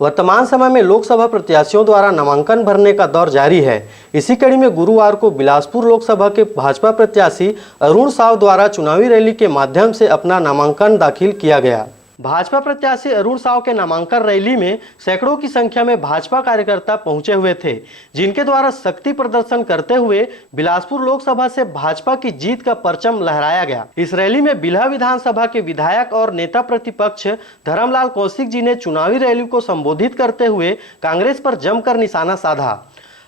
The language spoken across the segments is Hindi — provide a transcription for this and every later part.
वर्तमान समय में लोकसभा प्रत्याशियों द्वारा नामांकन भरने का दौर जारी है। इसी कड़ी में गुरुवार को बिलासपुर लोकसभा के भाजपा प्रत्याशी अरुण साव द्वारा चुनावी रैली के माध्यम से अपना नामांकन दाखिल किया गया। भाजपा प्रत्याशी अरुण साव के नामांकन रैली में सैकड़ों की संख्या में भाजपा कार्यकर्ता पहुंचे हुए थे, जिनके द्वारा शक्ति प्रदर्शन करते हुए बिलासपुर लोकसभा से भाजपा की जीत का परचम लहराया गया। इस रैली में बिल्हा विधानसभा के विधायक और नेता प्रतिपक्ष धर्मलाल कौशिक जी ने चुनावी रैली को संबोधित करते हुए कांग्रेस पर जमकर निशाना साधा।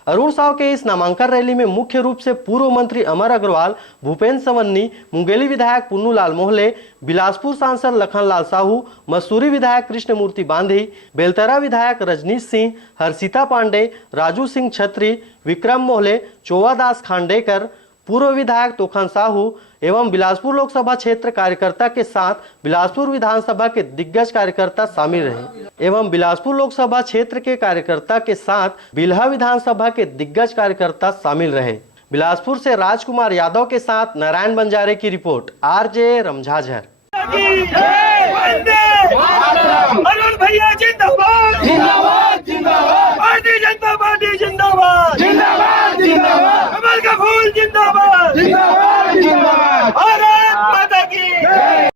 अरुण साव के इस नामांकन रैली में मुख्य रूप से पूर्व मंत्री अमर अग्रवाल, भूपेन्द्र सवन्नी, मुंगेली विधायक पुन्नू लाल मोहले, बिलासपुर सांसद लखन लाल साहू, मसूरी विधायक कृष्णमूर्ति बांधी, बेलतरा विधायक रजनीश सिंह, हर्षिता पांडे, राजू सिंह छत्री, विक्रम मोहले, चोवादास खांडेकर, पूर्व विधायक तोखन साहू एवं बिलासपुर लोकसभा क्षेत्र कार्यकर्ता के साथ बिलासपुर विधानसभा के दिग्गज कार्यकर्ता शामिल रहे एवं बिलासपुर लोकसभा क्षेत्र के कार्यकर्ता के साथ बिल्हा विधानसभा के दिग्गज कार्यकर्ता शामिल रहे। बिलासपुर से राजकुमार यादव के साथ नारायण बंजारे की रिपोर्ट, आरजे रमझाझर।